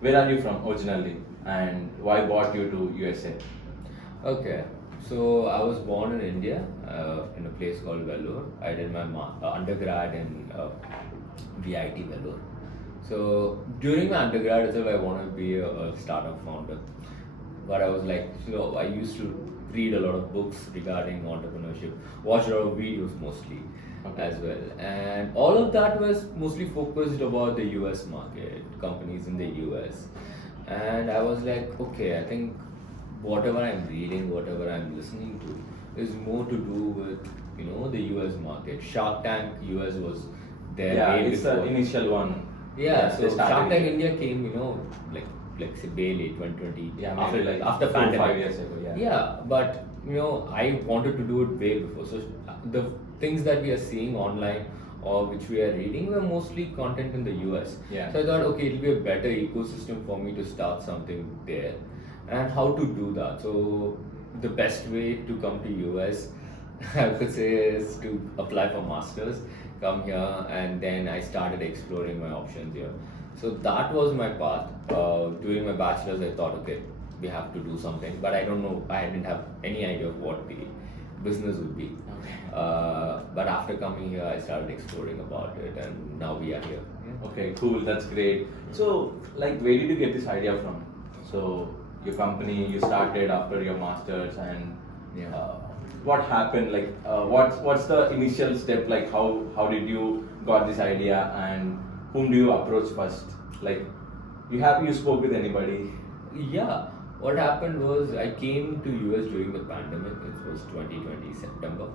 where are you from originally, and why brought you to USA? Okay, so I was born in India, in a place called Vellore. I did my undergrad in VIT Vellore. So during my undergrad itself, I wanted to be a startup founder. But I was like, I used to read a lot of books regarding entrepreneurship, watch a lot of videos mostly as well. And all of that was mostly focused about the US market, companies in the US. And I was like, okay, I think whatever I'm reading, whatever I'm listening to, is more to do with the US market. Shark Tank US was there Yeah, way it's the before. initial one. Yeah, They so started Shark Tank it. India came, like say way late 2020. Yeah, after maybe like after 4 or 5 pandemic. years ago. Yeah. Yeah, but I wanted to do it way before. So the things that we are seeing online or which we are reading were mostly content in the US. Yeah. So I thought, okay, it'll be a better ecosystem for me to start something there. And how to do that? So the best way to come to US, I would say, is to apply for masters, come here, and then I started exploring my options here. So that was my path. During my bachelor's, I thought, okay, we have to do something, but I don't know. I didn't have any idea of what the business would be. Okay. But after coming here, I started exploring about it, and now we are here. Okay, cool. That's great. So, like, where did you get this idea from? So, your company you started after your masters, and Yeah. what happened? Like, what's the initial step? Like, how did you got this idea, and whom do you approach first? Like, you spoke with anybody? Yeah, what happened was I came to US during the pandemic. It was 2020 September.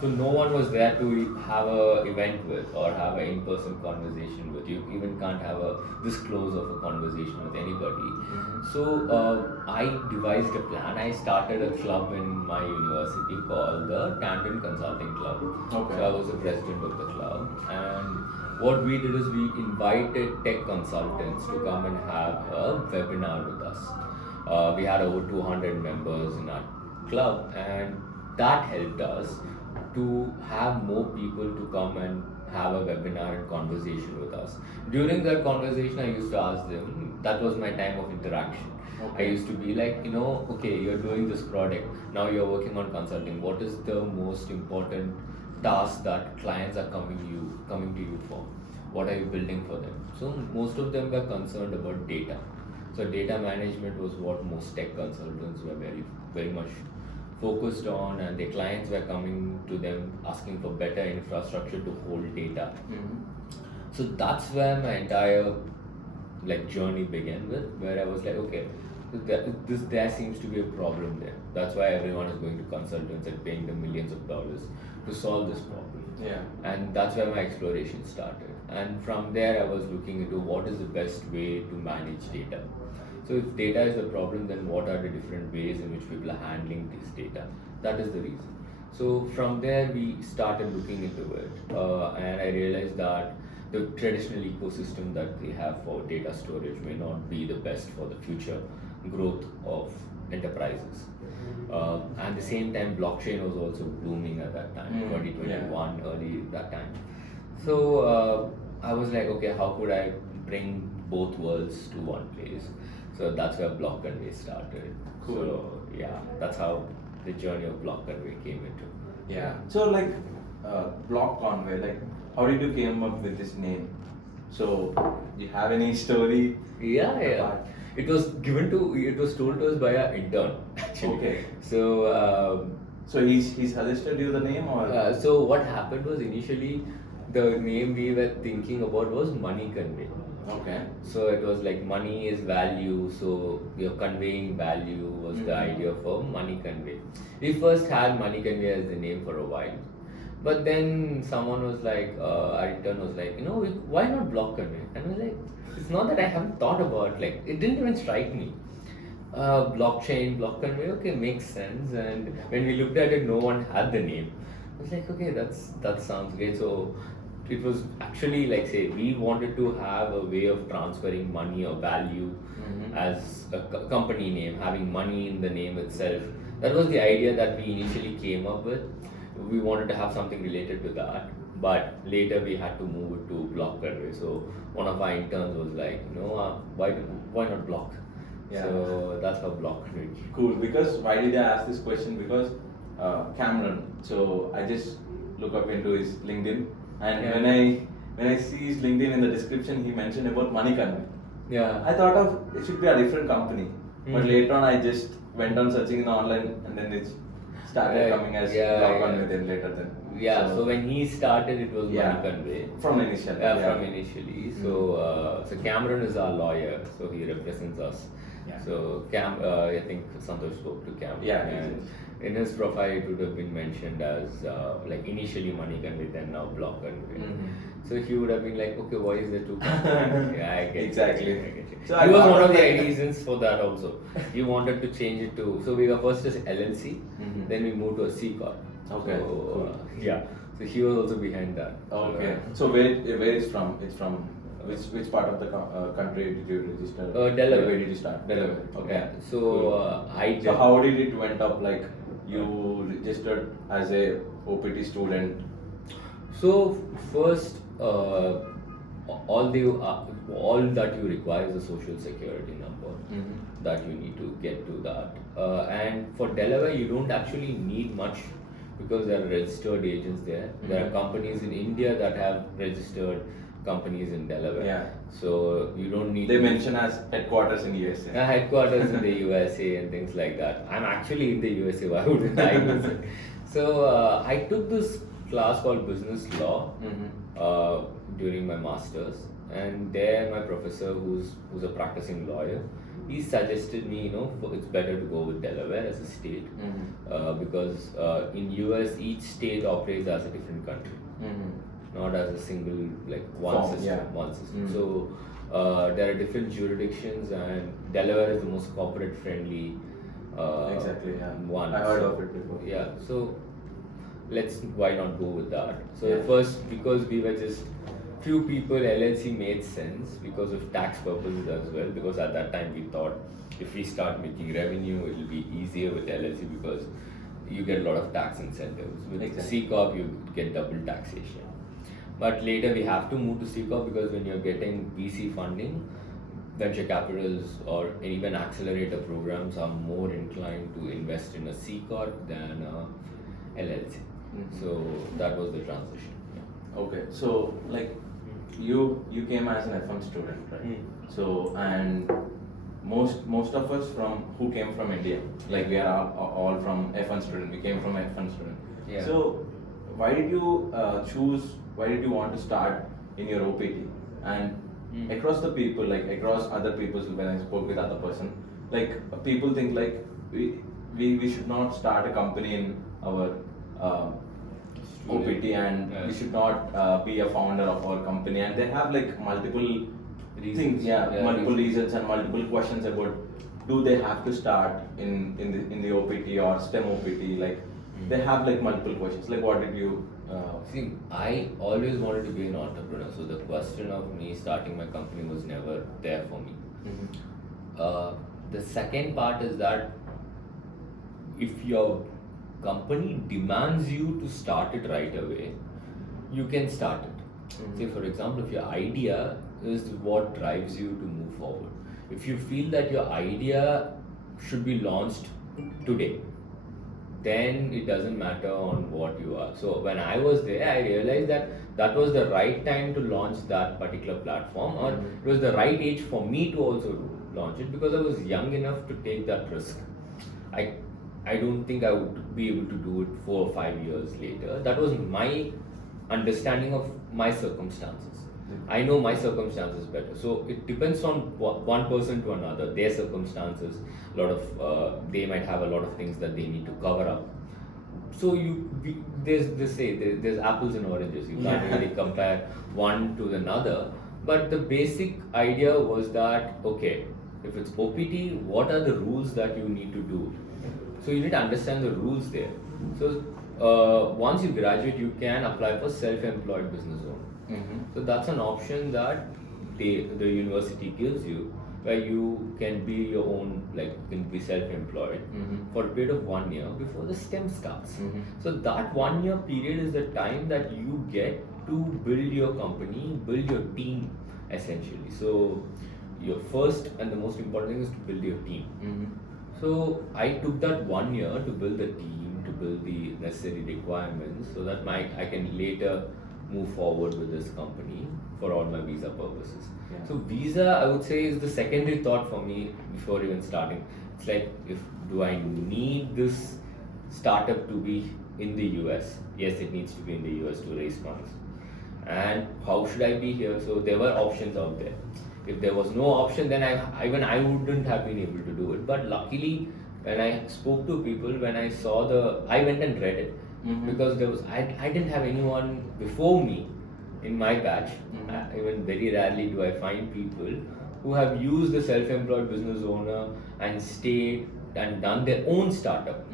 So no one was there to have a event with or have an in-person conversation with. You even can't have this close of a conversation with anybody. So I devised a plan. I started a club in my university called the Tandon Consulting Club. Okay. So I was the president of the club, and what we did is we invited tech consultants to come and have a webinar with us. We had over 200 members in our club, and that helped us to have more people to come and have a webinar and conversation with us. During that conversation, I used to ask them, that was my time of interaction. Okay. I used to be like, okay, you're doing this product, now you're working on consulting. What is the most important task that clients are coming to you for? What are you building for them? So most of them were concerned about data. So data management was what most tech consultants were very, very much focused on, and their clients were coming to them asking for better infrastructure to hold data. So that's where my entire journey began with, where I was like, okay, there seems to be a problem there. That's why everyone is going to consultants and paying them millions of dollars to solve this problem. Yeah. And that's where my exploration started. And from there, I was looking into what is the best way to manage data. So if data is the problem, then what are the different ways in which people are handling this data? That is the reason. So from there, we started looking into it, and I realized that the traditional ecosystem that we have for data storage may not be the best for the future growth of enterprises. And at the same time, blockchain was also booming at that time, 2021, early that time. So I was like, okay, how could I bring both worlds to one place? So that's where Block Convey started. Cool. So yeah, that's how the journey of Block Convey came into. Yeah. So like, Block Convey, like, how did you came up with this name? So, you have any story? Yeah. It was told to us by our intern, actually. Okay. So So he suggested you the name, or? so what happened was, initially the name we were thinking about was Money Convey. Okay. So it was like money is value, so you're conveying value was the idea for Money Convey. We first had Money Convey as the name for a while, but then someone was like, our intern was like, why not Block Convey? And I was like, it's not that I haven't thought about, like, it didn't even strike me. Blockchain, Block Convey, okay, makes sense. And when we looked at it, no one had the name. I was like, okay, that sounds great. So it was actually like, say, we wanted to have a way of transferring money or value as a company name, having money in the name itself. That was the idea that we initially came up with. We wanted to have something related to that. But later we had to move it to Block Convey. So one of our interns was like, why not Block? Yeah. So that's how Block Convey. Cool. Because why did I ask this question? Because Cameron. So I just look up into his LinkedIn, and when I see his LinkedIn, in the description he mentioned about Money Convey. Yeah. I thought of it should be a different company, but later on I just went on searching in online, and then it started coming as Block Convey. Then later then. Yeah. So when he started, it was Money Convey. From initially. From initially. So Cameron is our lawyer, so he represents us. Yeah. So I think Santosh spoke to Cam. Yeah. And in his profile, it would have been mentioned as like initially Money Convey, then now Block Convey. So he would have been like, okay, why is there two companies? Yeah, I get Exactly. it. I get it. So He was one of the reasons for that also. He wanted to change it to, so we were first as LLC, then we moved to a C corp. Okay. So, Cool. yeah. So he was also behind that. Okay. So where it's from? It's from which part of the country did you register? Delaware. Where did you start? Delaware. Okay. Yeah. So Cool. So how did it went up? Like you registered as a OPT student. So first, all that you require is a social security number that you need to get to that. And for Delaware, you don't actually need much because there are registered agents there. There are companies in India that have registered companies in Delaware. Yeah. So you don't need. They mention as headquarters in USA. Headquarters in the USA and things like that. I'm actually in the USA. Why wouldn't I use it? So I took this class called business law during my masters, and there my professor, who's a practicing lawyer, he suggested me, it's better to go with Delaware as a state because in US each state operates as a different country, not as a single one system. So there are different jurisdictions, and Delaware is the most corporate friendly Exactly. Yeah. one. I heard of it before. Yeah. So why not go with that? So Yeah. first, because we were just few people, LLC made sense because of tax purposes as well. Because at that time we thought if we start making revenue, it will be easier with LLC because you get a lot of tax incentives. With C corp, you get double taxation. But later we have to move to C corp because when you're getting VC funding, venture capitals or even accelerator programs are more inclined to invest in a C corp than a LLC. So that was the transition. Yeah. Okay, so you came as an F1 student, right? So and most of us who came from India, we are all from F1 student. We came from F1 student. Yeah. So why did you choose? Why did you want to start in your OPT? And across the people, across other people, when I spoke with other person, people think we should not start a company in our OPT, and we should not be a founder of our company, and they have multiple reasons. things, multiple reasons and multiple questions about do they have to start in the OPT or STEM OPT, they have multiple questions. What did you See, I always wanted to be an entrepreneur, so the question of me starting my company was never there for me. The second part is that if your company demands you to start it right away, you can start it. Say for example, if your idea is what drives you to move forward, if you feel that your idea should be launched today, then it doesn't matter on what you are. So when I was there, I realized that was the right time to launch that particular platform, or it was the right age for me to also launch it because I was young enough to take that risk. I don't think I would be able to do it 4 or 5 years later. That was my understanding of my circumstances. I know my circumstances better. So it depends on one person to another, their circumstances. They might have a lot of things that they need to cover up. So there's apples and oranges. You can't really compare one to another. But the basic idea was that, okay, if it's OPT, what are the rules that you need to do? So you need to understand the rules there. So once you graduate, you can apply for self-employed business owner. So that's an option that the university gives you, where you can be your own, you can be self-employed for a period of 1 year before the STEM starts. So that 1 year period is the time that you get to build your company, build your team essentially. So your first and the most important thing is to build your team. So I took that 1 year to build the team, to build the necessary requirements so that I can later move forward with this company for all my visa purposes. Yeah. So visa, I would say, is the secondary thought for me before even starting. It's like, do I need this startup to be in the US? Yes, it needs to be in the US to raise funds. And how should I be here? So there were options out there. If there was no option, then I wouldn't have been able to do it. But luckily, when I spoke to people, when I saw I went and read it because I didn't have anyone before me in my batch. Even very rarely do I find people who have used the self-employed business owner and stayed and done their own startup.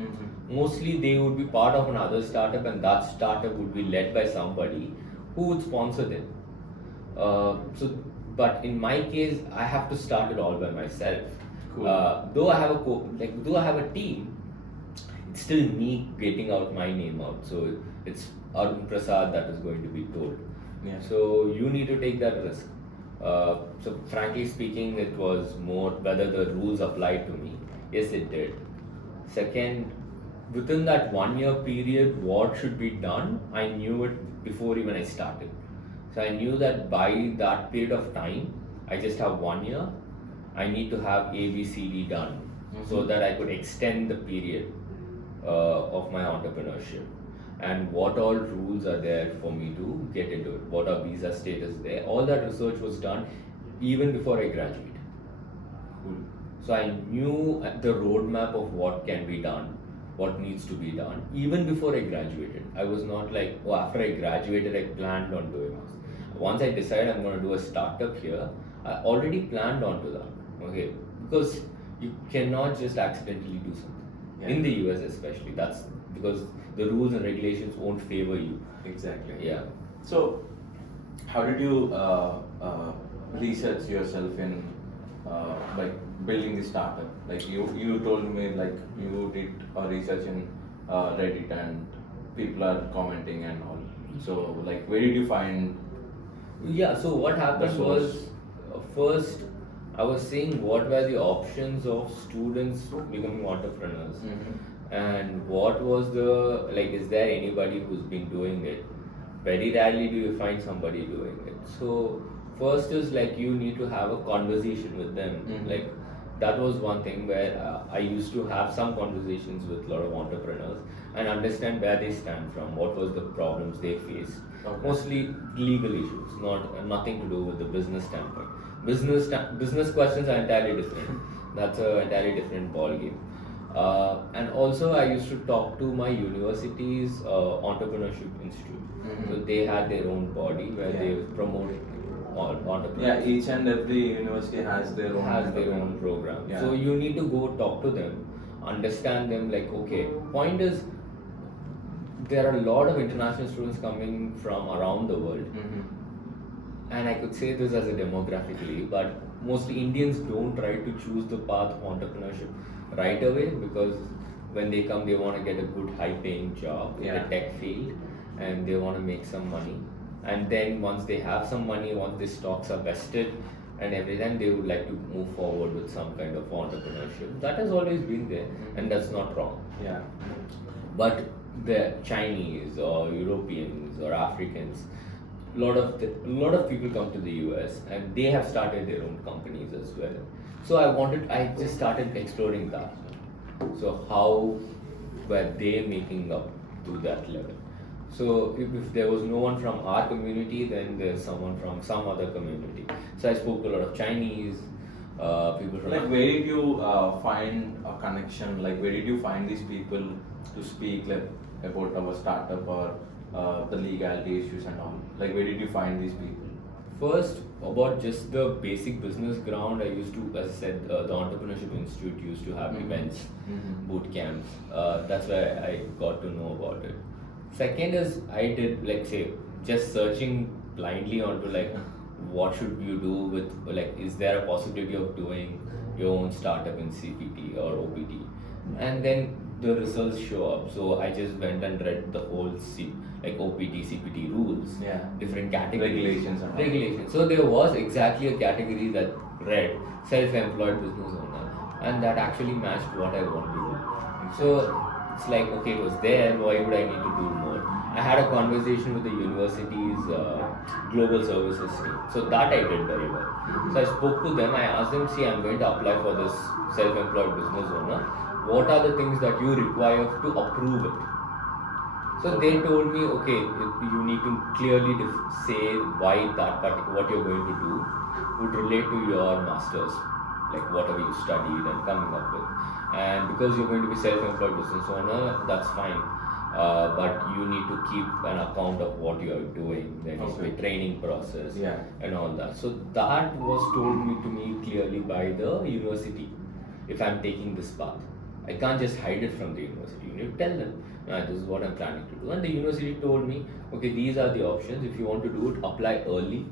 Mostly they would be part of another startup, and that startup would be led by somebody who would sponsor them. But in my case, I have to start it all by myself. Cool. Though I have a team, it's still me getting out my name out. So it's Arun Prasad that is going to be told. Yeah. So you need to take that risk. So frankly speaking, it was more whether the rules applied to me. Yes, it did. Second, within that 1 year period, what should be done, I knew it before even I started. So I knew that by that period of time, I just have 1 year, I need to have A, B, C, D done so that I could extend the period of my entrepreneurship. And what all rules are there for me to get into it, what are visa status there. All that research was done even before I graduated. Cool. So I knew the roadmap of what can be done, what needs to be done, even before I graduated. I was not like, oh, after I graduated, I planned on doing this. Once I decided I'm going to do a startup here, I already planned onto that. Okay, because you cannot just accidentally do something. In the US especially, that's because the rules and regulations won't favor you. Exactly. Yeah. So, how did you research yourself in like building the startup? Like you told me like you did a research in Reddit and people are commenting and all. So like where did you find? Yeah. So what happened was first I was seeing what were the options of students becoming entrepreneurs. And what was is there anybody who's been doing it? Very rarely do you find somebody doing it. So first is like you need to have a conversation with them. Like that was one thing where I used to have some conversations with a lot of entrepreneurs and understand where they stand from, what was the problems they faced. Mostly legal issues, nothing to do with the business standpoint. Business questions are entirely different. That's an entirely different ball game. And also I used to talk to my university's entrepreneurship institute. So they had their own body where they promote entrepreneurs. Yeah, each and every university has their own program. Yeah. So you need to go talk to them, understand them. Like, okay, point is there are a lot of international students coming from around the world. And I could say this as a demographically, but mostly Indians don't try to choose the path of entrepreneurship right away because when they come, they want to get a good high-paying job in the tech field and they want to make some money. And then once they have some money, once the stocks are vested and everything, they would like to move forward with some kind of entrepreneurship. That has always been there, and that's not wrong. Yeah. But the Chinese or Europeans or Africans, a lot of people come to the US and they have started their own companies as well. So I just started exploring that. So how were they making up to that level? So if there was no one from our community, then there's someone from some other community. So I spoke to a lot of Chinese people from. Like where did you find a connection? Like where did you find these people to speak like about our startup or the legality issues and all? Like where did you find these people? First, about just the basic business ground, I used to, as I said, the Entrepreneurship Institute used to have events, boot camps. That's where I got to know about it. Second is I did just searching blindly onto what should you do with is there a possibility of doing your own startup in CPT or OPT, and then the results show up. So I just went and read the whole like OPT, CPT rules, Yeah. different categories, Regulations and all. regulations. So there was exactly a category that read self-employed business owner, and that actually matched what I want to do. So it's like, okay, it was there. Why would I need to do more? I had a conversation with the university's global services team. So that I did very well. So I spoke to them. I asked them, see, I'm going to apply for this self-employed business owner. What are the things that you require to approve it? So they told me, okay, you need to clearly say why what you're going to do would relate to your masters, like whatever you studied and coming up with. And because you're going to be self-employed business owner, that's fine. But you need to keep an account of what you're doing. There needs to be training process and all that. So that was told to me clearly by the university. If I'm taking this path, I can't just hide it from the university. You need to tell them, this is what I'm planning to do. And the university told me, okay, these are the options. If you want to do it, apply early.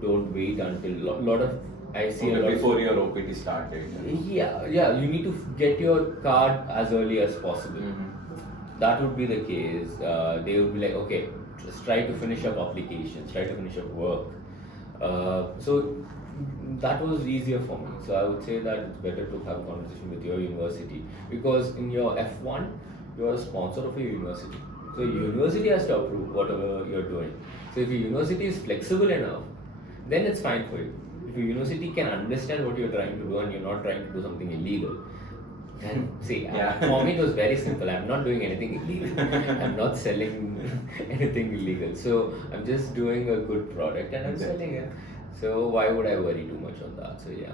Don't wait until lot of I see a lot before your OPT start date. Yeah, you need to get your card as early as possible. That would be the case. They would be like, okay, just try to finish up applications, try to finish up work. So that was easier for me. So I would say that it's better to have a conversation with your university, because in your F1, you are a sponsor of your university. So university has to approve whatever you're doing. So if your university is flexible enough, then it's fine for you. If your university can understand what you're trying to do and you're not trying to do something illegal, and see, for me it was very simple. I'm not doing anything illegal. I'm not selling anything illegal. So I'm just doing a good product and I'm selling it. So why would I worry too much on that? So yeah.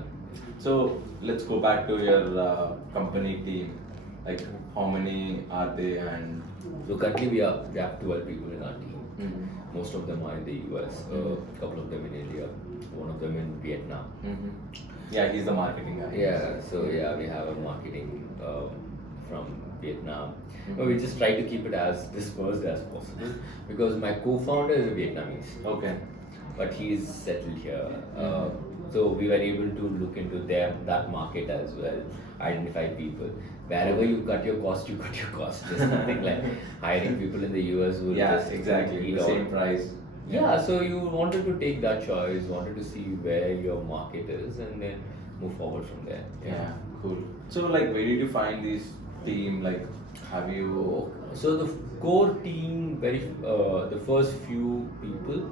So let's go back to your company team. Like, how many are they? And so currently we have 12 people in our team. Most of them are in the US, a couple of them in India, one of them in Vietnam. Yeah, he's the marketing guy. Yeah, so yeah, we have a marketing from Vietnam. But we just try to keep it as dispersed as possible, because my co-founder is a Vietnamese. Okay. But he's settled here. So we were able to look into that market as well, identify people. Wherever you cut your cost, you cut your cost. There's nothing like hiring people in the US who will just exactly the same price. Yeah, so you wanted to take that choice, wanted to see where your market is, and then move forward from there. Yeah, cool. So like, where did you find this team? Like, have you? So the core team, the first few people,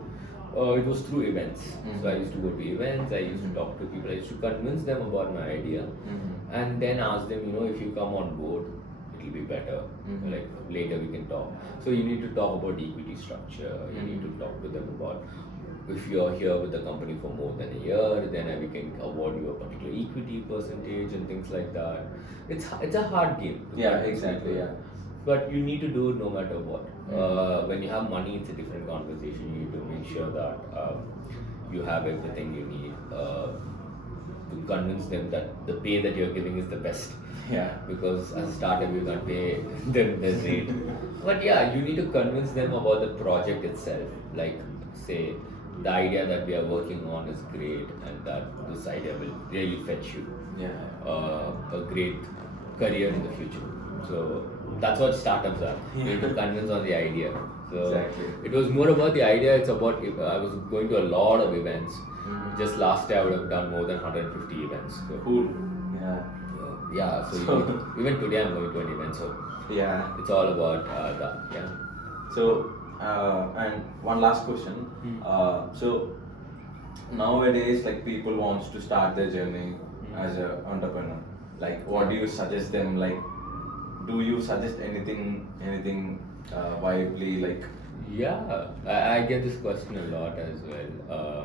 it was through events. So I used to go to events, I used to talk to people, I used to convince them about my idea, and then ask them, if you come on board, it'll be better. Like later we can talk. So you need to talk about equity structure. You need to talk to them about, if you're here with the company for more than a year, then we can award you a particular equity percentage and things like that. It's a hard game. Exactly. Yeah. But you need to do it no matter what. When you have money, it's a different conversation. You need to make sure that you have everything you need to convince them that the pay that you're giving is the best. Yeah. Because as a startup, you can't pay them the rate. But yeah, you need to convince them about the project itself. Like, say, the idea that we are working on is great, and that this idea will really fetch you a great career in the future. So that's what startups are. You need to convince on the idea. So it was more about the idea. It's about, I was going to a lot of events. Just last year I would have done more than 150 events. So Cool. Yeah. So even today I'm going to an event. So yeah, it's all about that. Yeah. So and one last question. So nowadays, like, people wants to start their journey as an entrepreneur. Like, what do you suggest them? Like, do you suggest anything viably? Like, yeah, I get this question a lot as well.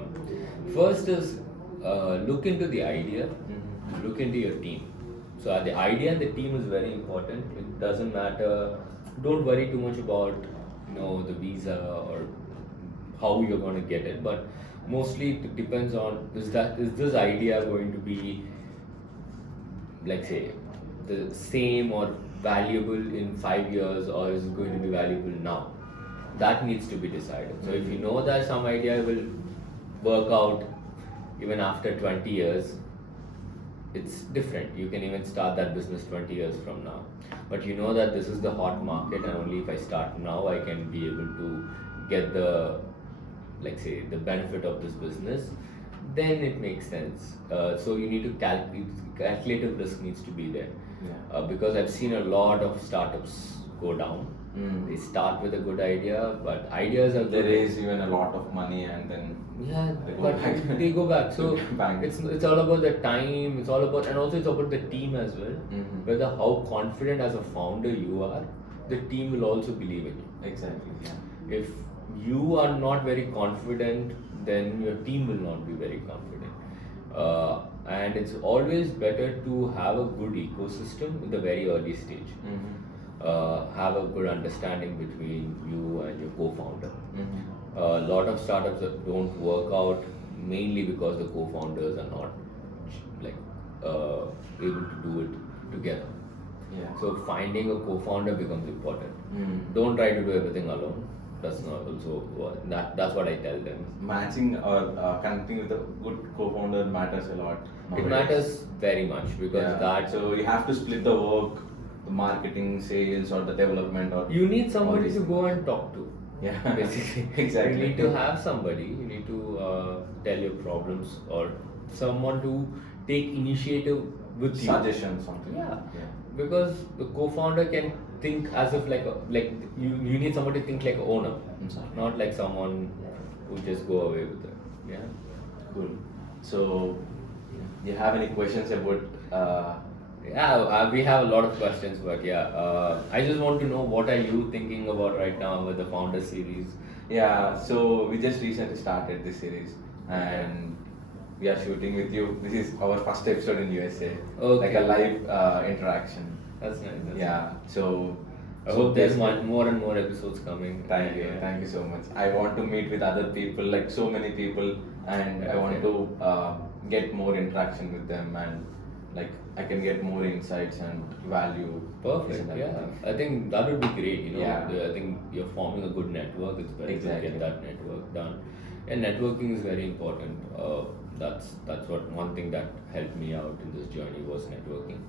First is look into the idea, look into your team. So the idea and the team is very important. It doesn't matter. Don't worry too much about the visa or how you're going to get it, but mostly it depends on, is this idea going to be, like, say, the same or valuable in 5 years, or is it going to be valuable now? That needs to be decided. So if you know that some idea will work out even after 20 years, it's different. You can even start that business 20 years from now, but you know that this is the hot market, and only if I start now I can be able to get the, like say, the benefit of this business. Then it makes sense. So you need to calculative risk needs to be there. Because I've seen a lot of startups go down. They start with a good idea, but ideas are They good. raise even a lot of money and then Yeah, they go but back. they go back. So Bank. it's all about the time. It's all about, and also it's about the team as well. Whether how confident as a founder you are, the team will also believe in you. Exactly. Yeah. If you are not very confident, then your team will not be very confident. And it's always better to have a good ecosystem in the very early stage. Have a good understanding between you and your co-founder. A lot of startups that don't work out mainly because the co-founders are not like able to do it together. So finding a co-founder becomes important. Don't try to do everything alone. That's not also that's what I tell them. Matching or connecting with a good co-founder matters a lot. It matters very much because that. So you have to split the work, the marketing, sales, or the development, or you need somebody to go and talk to. Yeah, Basically, exactly. You need to have somebody. You need to tell your problems, or someone to take initiative with you. Suggestion, something. Yeah. Because the co-founder can think as if like you need somebody to think like an owner, not like someone who just go away with it. Yeah. Cool. So, you have any questions about? We have a lot of questions, but I just want to know what are you thinking about right now with the founder series? Yeah, so we just recently started this series, and we are shooting with you. This is our first episode in USA, like a live interaction. That's nice. So I hope there's more and more episodes coming. Thank you so much. I want to meet with other people, like so many people, and I want to get more interaction with them, and like I can get more insights and value. Perfect. I think that would be great. I think you're forming a good network. It's better to get that network done, and networking is very important. That's what one thing that helped me out in this journey was networking.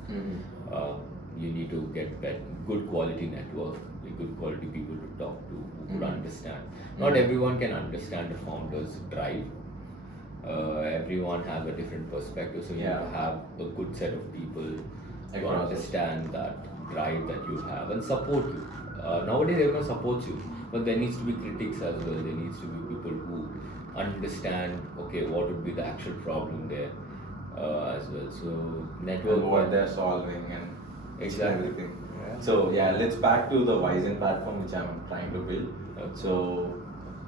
You need to get good quality network, with good quality people to talk to who could understand. Not everyone can understand the founder's drive. Everyone have a different perspective, so you have to have a good set of people to understand that drive that you have and support you. Nowadays everyone supports you, but there needs to be critics as well. There needs to be people who understand, okay, what would be the actual problem there as well. So network, and what they're solving, and exactly everything. So let's back to the WiseIN platform which I'm trying to build. So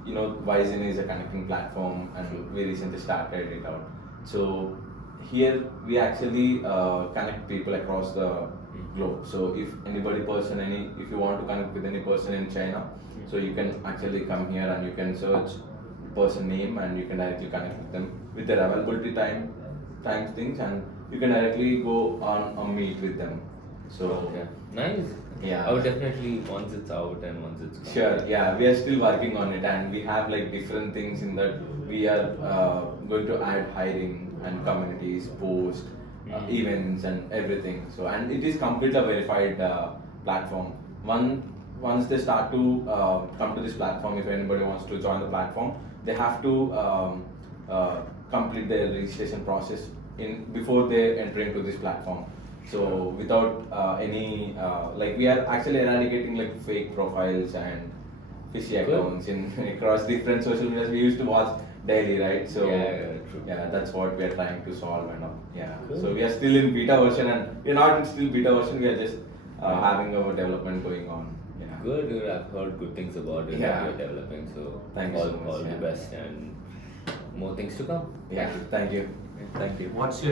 WiseIN is a connecting platform, and we recently started it out. So here we actually connect people across the globe. So if if you want to connect with any person in China, so you can actually come here and you can search person name and you can directly connect with them with their availability time things, and you can directly go on a meet with them. So nice. I would definitely, once it's out and once it's come. Sure. We are still working on it, and we have like different things in that. We are going to add hiring and communities, post, events, and everything. So, and it is completely a verified platform. Once they start to come to this platform, if anybody wants to join the platform, they have to complete their registration process before they enter into this platform. So without any we are actually eradicating like fake profiles and fishy accounts across different social medias we used to watch daily, right? So true. That's what we are trying to solve and all. So we are still in beta version, and we are not in still beta version. We are just having our development going on. Good. I've heard good things about it that you're developing. So thank you so much. All the best and more things to come. Thank you. Thank you. What's your